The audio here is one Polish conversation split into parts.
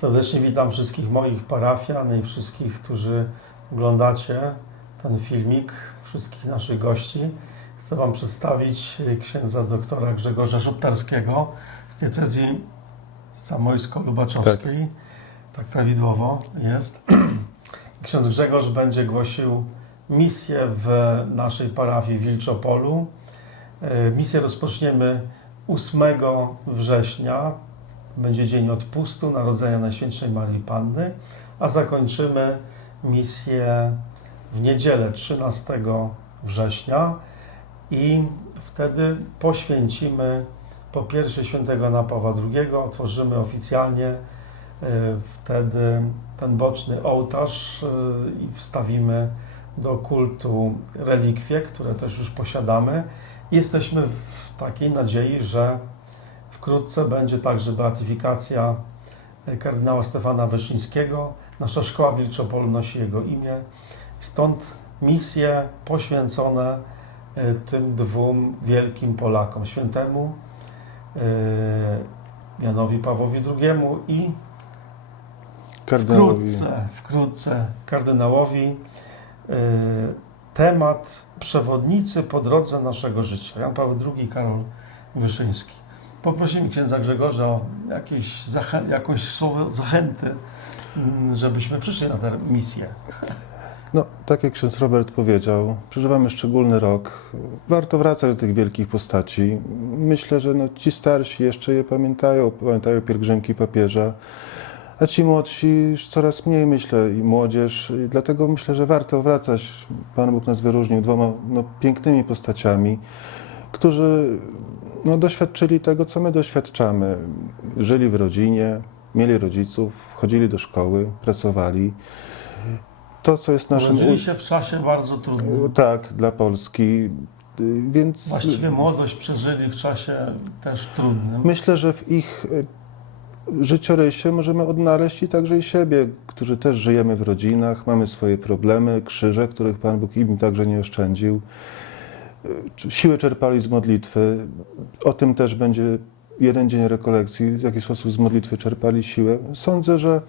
Serdecznie witam wszystkich moich parafian i wszystkich, którzy oglądacie ten filmik, wszystkich naszych gości. Chcę Wam przedstawić księdza doktora Grzegorza Szoptarskiego z diecezji zamojsko-lubaczowskiej. Tak. prawidłowo jest. Ksiądz Grzegorz będzie głosił misję w naszej parafii Wilczopolu. E, Misję rozpoczniemy 8 września. Będzie dzień odpustu, Narodzenia Najświętszej Marii Panny, a zakończymy misję w niedzielę 13 września i wtedy poświęcimy po pierwsze świętego Jana Pawła II, otworzymy oficjalnie e, wtedy ten boczny ołtarz e, i wstawimy do kultu relikwie, które też już posiadamy. Jesteśmy w takiej nadziei, że wkrótce będzie także beatyfikacja kardynała Stefana Wyszyńskiego. Nasza szkoła w Wilczopolu nosi jego imię. Stąd misje poświęcone e, tym dwóm wielkim Polakom, świętemu e, Janowi Pawłowi II i Kardynałowi. wkrótce, wkrótce kardynałowi e, temat przewodnicy po drodze naszego życia. Jan Paweł II i Karol Wyszyński. Poprosimy księdza Grzegorza o jakieś jakąś słowo zachęty, mm, żebyśmy przyszli na tę misję. No, tak jak ksiądz Robert powiedział, przeżywamy szczególny rok. Warto wracać do tych wielkich postaci. Myślę, że no, ci starsi jeszcze je pamiętają, pamiętają pielgrzymki papieża, a ci młodsi coraz mniej, myślę, i młodzież. I dlatego myślę, że warto wracać. Pan Bóg nas wyróżnił dwoma no, pięknymi postaciami, którzy no, doświadczyli tego, co my doświadczamy. Żyli w rodzinie, mieli rodziców, chodzili do szkoły, pracowali. To, co jest naszym... Urodzili się w czasie bardzo trudnym. Tak, dla Polski. Y, Więc Właściwie młodość przeżyli w czasie też trudnym. myślę, że w ich y, życiorysie możemy odnaleźć i także i siebie, którzy też żyjemy w rodzinach, mamy swoje problemy, krzyże, których Pan Bóg im także nie oszczędził. Siłę czerpali z modlitwy. O tym też będzie jeden dzień rekolekcji, w jaki sposób z modlitwy czerpali siłę. Sądzę, że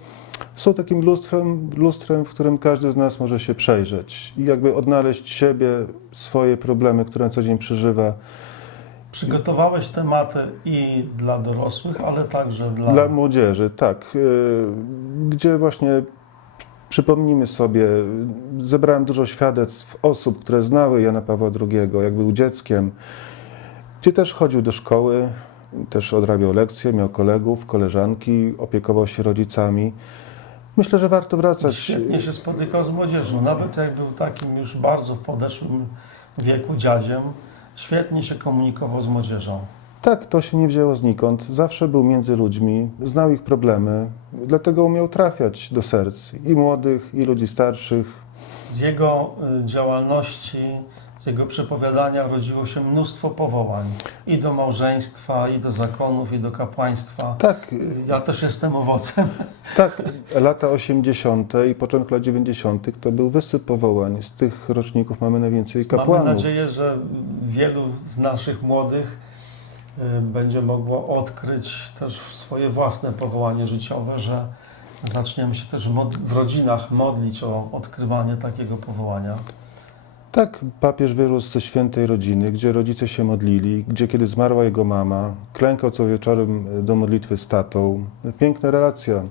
są takim lustrem, lustrem, w którym każdy z nas może się przejrzeć i jakby odnaleźć siebie, swoje problemy, które co dzień przeżywa. Przygotowałeś tematy i dla dorosłych, ale także dla... Dla młodzieży, tak. y, Gdzie właśnie przypomnimy sobie, zebrałem dużo świadectw osób, które znały Jana Pawła II, jak był dzieckiem, gdzie też chodził do szkoły, też odrabiał lekcje, miał kolegów, koleżanki, opiekował się rodzicami. Myślę, że warto wracać. Świetnie się spotykał z młodzieżą. Nawet jak był takim już bardzo w podeszłym wieku dziadziem, świetnie się komunikował z młodzieżą. Tak, to się nie wzięło znikąd. Zawsze był między ludźmi, znał ich problemy, dlatego umiał trafiać do serc i młodych, i ludzi starszych. Z jego y, działalności, z jego przepowiadania rodziło się mnóstwo powołań. I do małżeństwa, i do zakonów, i do kapłaństwa. Tak, Ja też jestem owocem. tak, lata 80. i początek lat 90. to był wysyp powołań. Z tych roczników mamy najwięcej Mamy kapłanów. nadzieję, że wielu z naszych młodych będzie mogło odkryć też swoje własne powołanie życiowe, że zaczniemy się też w rodzinach modlić o odkrywanie takiego powołania. Tak, papież wyrósł ze świętej rodziny, gdzie rodzice się modlili, gdzie kiedy zmarła jego mama, klękał co wieczorem do modlitwy z tatą. Piękna relacja,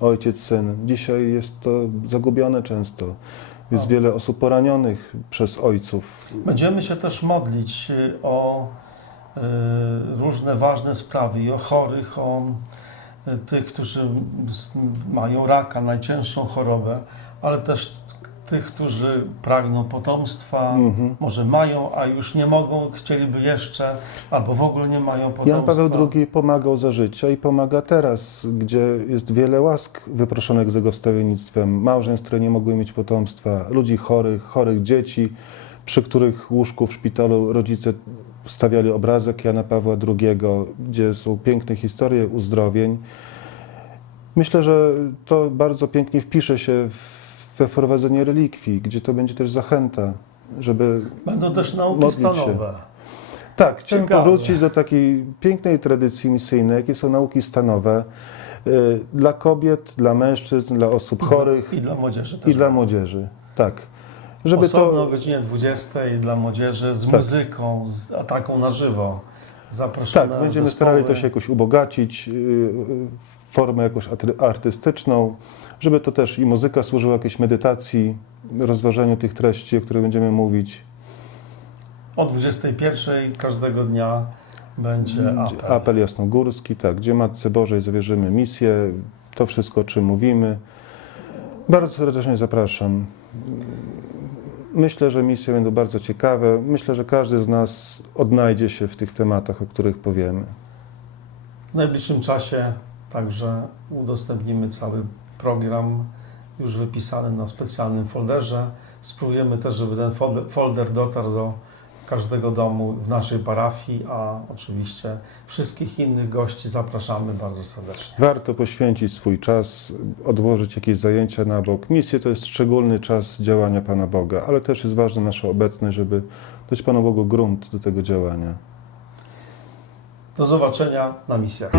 ojciec, syn. Dzisiaj jest to zagubione często. Jest O. wiele osób poranionych przez ojców. Będziemy się też modlić y, o y, różne ważne sprawy i o chorych, o y, tych, którzy mają raka, najcięższą chorobę, ale też tych, którzy pragną potomstwa, Mhm. może mają, a już nie mogą, chcieliby jeszcze, albo w ogóle nie mają potomstwa. Jan Paweł II pomagał za życia i pomaga teraz, gdzie jest wiele łask wyproszonych z jego wstawiennictwem. Małżeństw, które nie mogły mieć potomstwa, ludzi chorych, chorych dzieci, przy których łóżku w szpitalu rodzice stawiali obrazek Jana Pawła II, gdzie są piękne historie uzdrowień. Myślę, że to bardzo pięknie wpisze się we wprowadzenie relikwii, gdzie to będzie też zachęta, żeby Będą też nauki stanowe. Tak, chciałem Ciekawe. powrócić do takiej pięknej tradycji misyjnej, jakie są nauki stanowe. Y, Dla kobiet, dla mężczyzn, dla osób chorych I dla młodzieży też. i dla młodzieży. Tak. Żeby Osobno to. o godzinie 20 dla młodzieży z Tak. muzyką, z ataką na żywo. Zapraszamy Tak, będziemy zespoły. starali to się jakoś ubogacić, y, y, formę jakoś artystyczną, żeby to też i muzyka służyła jakiejś medytacji, rozważaniu tych treści, o których będziemy mówić. O 21 każdego dnia będzie apel. Apel jasnogórski, tak, gdzie Matce Bożej zawierzymy misję, to wszystko, o czym mówimy. Bardzo serdecznie zapraszam. Myślę, że misje będą bardzo ciekawe. Myślę, że każdy z nas odnajdzie się w tych tematach, o których powiemy. W najbliższym czasie także udostępnimy cały program już wypisany na specjalnym folderze. Spróbujemy też, żeby ten folder, dotarł do każdego domu w naszej parafii, a oczywiście wszystkich innych gości zapraszamy bardzo serdecznie. Warto poświęcić swój czas, odłożyć jakieś zajęcia na bok. Misje to jest szczególny czas działania Pana Boga, ale też jest ważna nasza obecność, żeby dać Panu Bogu grunt do tego działania. Do zobaczenia na misjach.